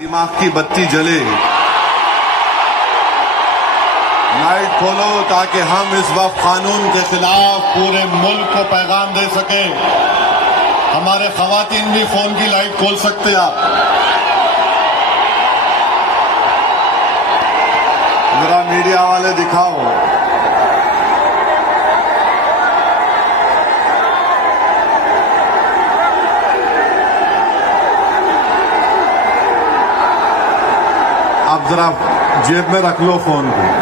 दिमाग की बत्ती जले, लाइट खोलो ताकि हम इस वक्त कानून के खिलाफ पूरे मुल्क को पैगाम दे सके। हमारे खवातीन भी फोन की लाइट खोल सकते आप। जरा मीडिया वाले दिखाओ। आप जरा जेब में रख लो फोन को।